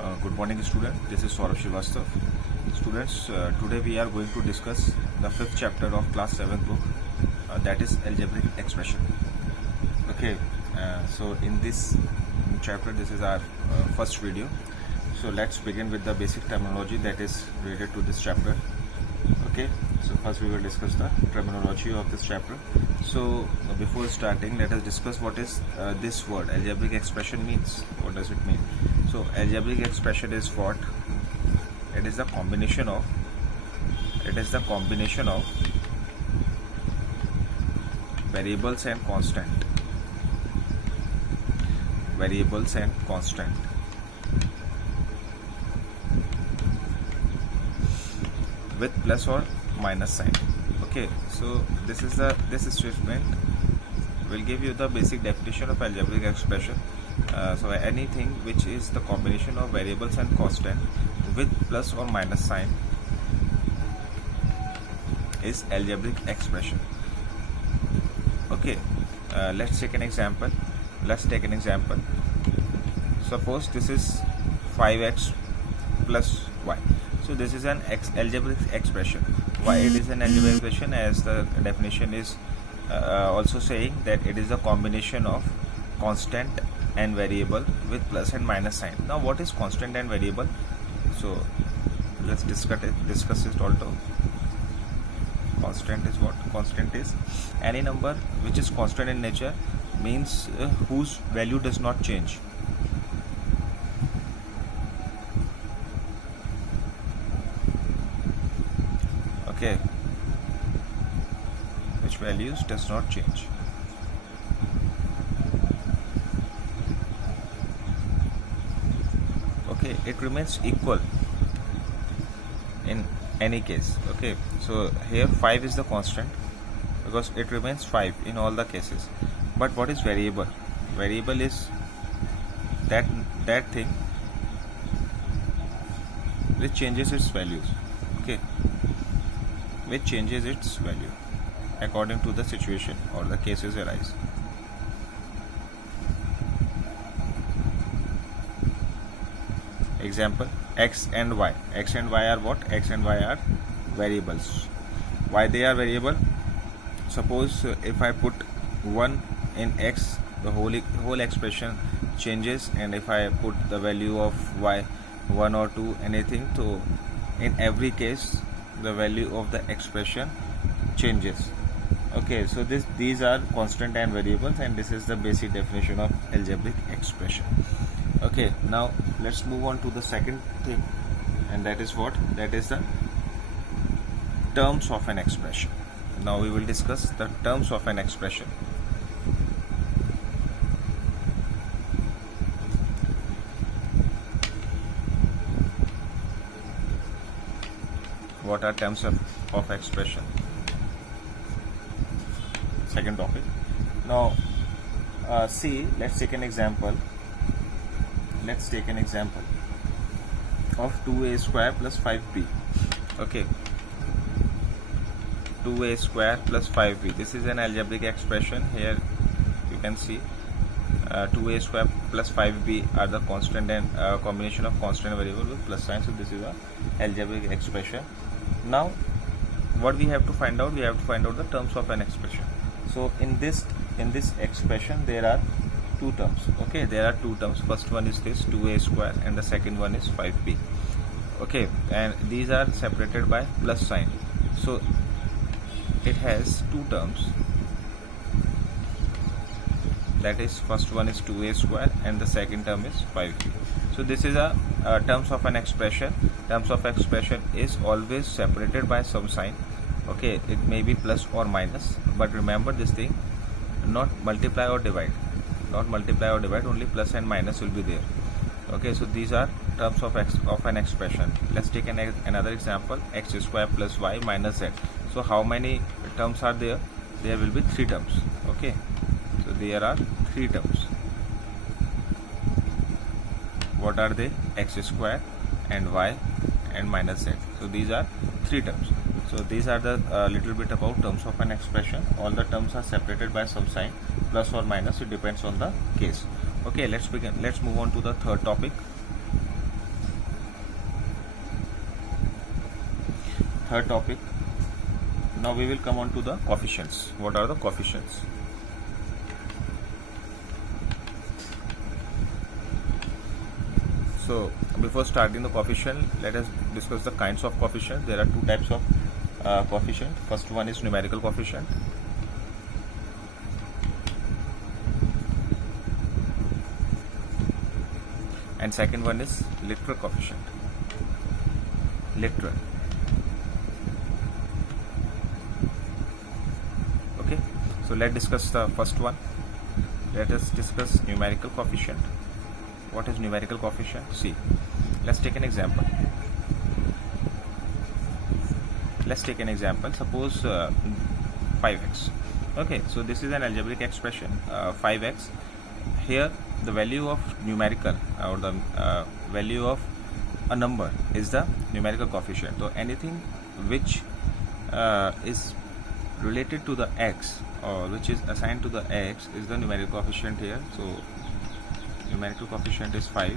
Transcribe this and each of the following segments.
Good morning, student. This is Saurabh Srivastav. Students, today we are going to discuss the fifth chapter of class 7th book, that is algebraic expression. Okay, so in this chapter, this is our first video. So let's begin with the basic terminology that is related to this chapter. Okay, so first we will discuss the terminology of this chapter. So before starting, let us discuss what is this word algebraic expression means. What does it mean? So algebraic expression is what? It is the combination of variables and constant with plus or minus sign. Okay, so this statement will give you the basic definition of algebraic expression. So anything which is the combination of variables and constant with plus or minus sign is algebraic expression. Okay, let's take an example. Suppose this is 5x plus y. So this is an algebraic expression. Why it is an algebraic expression? As the definition is also saying that it is a combination of constant and variable with plus and minus sign. Now what is constant and variable? So let's discuss it also. Constant is what? Constant is any number which is constant in nature, means whose value does not change. Okay, which values does not change. Okay, it remains equal in any case. Okay, so here 5 is the constant because it remains 5 in all the cases. But what is variable? Variable is that thing which changes its values. Okay, which changes its value according to the situation or the cases arise. Example, x and y. X and y are what? X and y are variables. Why they are variable? Suppose if I put 1 in x, the whole expression changes, and if I put the value of y 1 or 2, anything, so in every case the value of the expression changes. Okay, so these are constant and variables, and this is the basic definition of algebraic expression. Okay, now let's move on to the second thing, and that is what? That is the terms of an expression. Now we will discuss the terms of an expression. What are terms of expression? Second topic. Now see, let's take an example of 2a square plus 5b. Okay, 2a square plus 5b. This is an algebraic expression. Here you can see 2a square plus 5b are the constant and combination of constant variable with plus sign. So this is a algebraic expression. Now what we have to find out? We have to find out the terms of an expression. So in this expression there are two terms. Okay, there are two terms. First one is this 2a square, and the second one is 5b. Okay, and these are separated by plus sign. So it has two terms. That is, first one is 2a square and the second term is 5b. So this is a terms of an expression. Terms of expression is always separated by some sign. Okay, it may be plus or minus, but remember this thing, not multiply or divide, only plus and minus will be there. Okay, so these are terms of an expression. Let's take another example, x square plus y minus z. So how many terms are there? There will be 3 terms. Okay, so there are 3 terms. What are they? X square and y and minus z. So these are 3 terms. So these are the little bit about terms of an expression. All the terms are separated by some sign, plus or minus. It depends on the case. Okay, let's begin. Let's move on to the third topic. third topic. Now we will come on to the coefficients. What are the coefficients? So before starting the coefficient, let us discuss the kinds of coefficient. There are two types of coefficient. First one is numerical coefficient. And second one is literal coefficient. Literal. Okay, so let's discuss the first one. Let us discuss numerical coefficient. What is numerical coefficient? See, let's take an example. Suppose 5x. Okay, so this is an algebraic expression, 5x. Here the value of numerical or the value of a number is the numerical coefficient. So anything which is related to the x or which is assigned to the x is the numerical coefficient here. So numerical coefficient is 5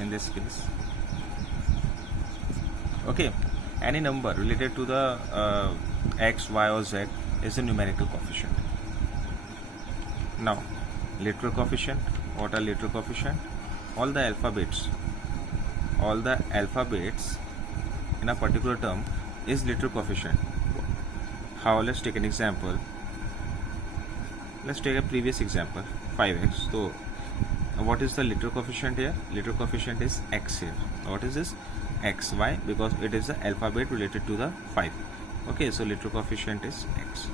in this case. Okay, any number related to the x, y or z is the numerical coefficient. Now literal coefficient. What are literal coefficient? All the alphabets in a particular term is literal coefficient. How? Let's take an example. Let's take a previous example, 5x. So what is the literal coefficient here? Literal coefficient is x here. What is this? X. Why? Because it is the alphabet related to the 5. Okay, so literal coefficient is x.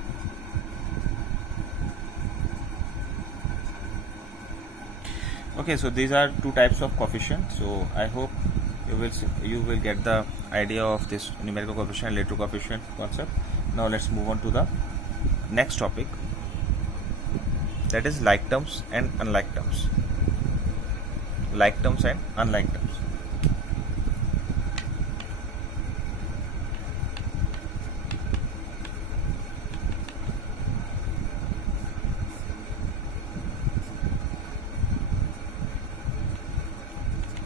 Okay, so these are two types of coefficient. So I hope you will get the idea of this numerical coefficient and literal coefficient concept. Now let's move on to the next topic, that is like terms and unlike terms. Like terms and unlike terms.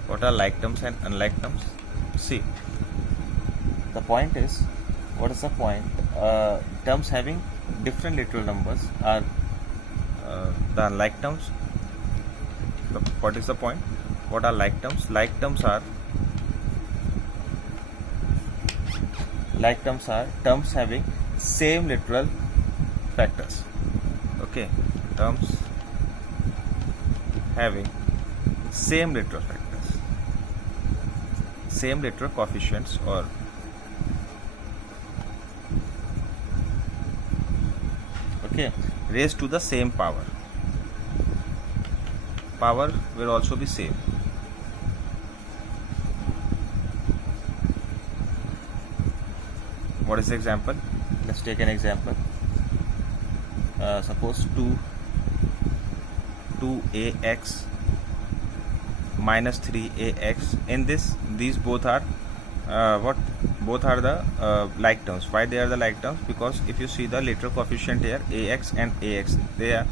What are like terms and unlike terms? See, the point is, what is the point? Terms having different literal numbers are the unlike terms. What is the point? What are like terms? Like terms are terms having same literal factors. Okay, terms having same literal factors, same literal coefficients, or okay, raised to the same power. Power will also be same. What is the example? Let's take an example. Suppose 2ax minus 3ax. In this, these both are both are the like terms. Why they are the like terms? Because if you see the literal coefficient here, ax and ax, they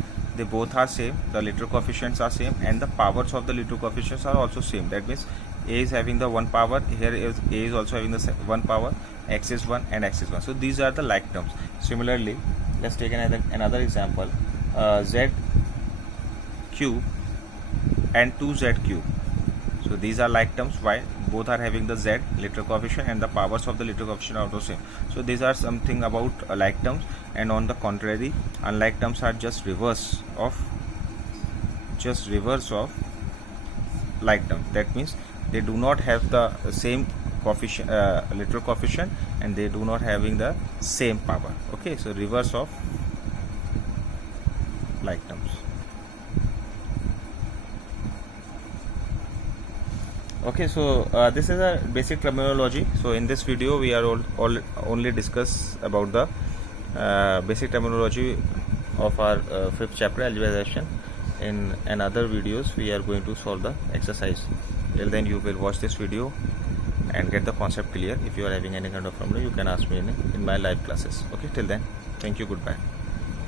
both are same. The literal coefficients are same, and the powers of the literal coefficients are also same. That means a is having the one power. Here is a is also having the one power. X is 1 and x is 1. So these are the like terms. Similarly, let's take another example. Z cube and 2z cube. So these are like terms. Why? Both are having the z literal coefficient and the powers of the literal coefficient are also same. So these are something about like terms, and on the contrary, unlike terms are just reverse of like terms. That means they do not have the same coefficient, literal coefficient, and they do not having the same power. Okay, so reverse of like terms. Okay, so this is a basic terminology. So in this video we are only discuss about the basic terminology of our fifth chapter, algebraization. In another videos we are going to solve the exercise. Till then you will watch this video and get the concept clear. If you are having any kind of problem, you can ask me in my live classes. Okay, till then, thank you, goodbye.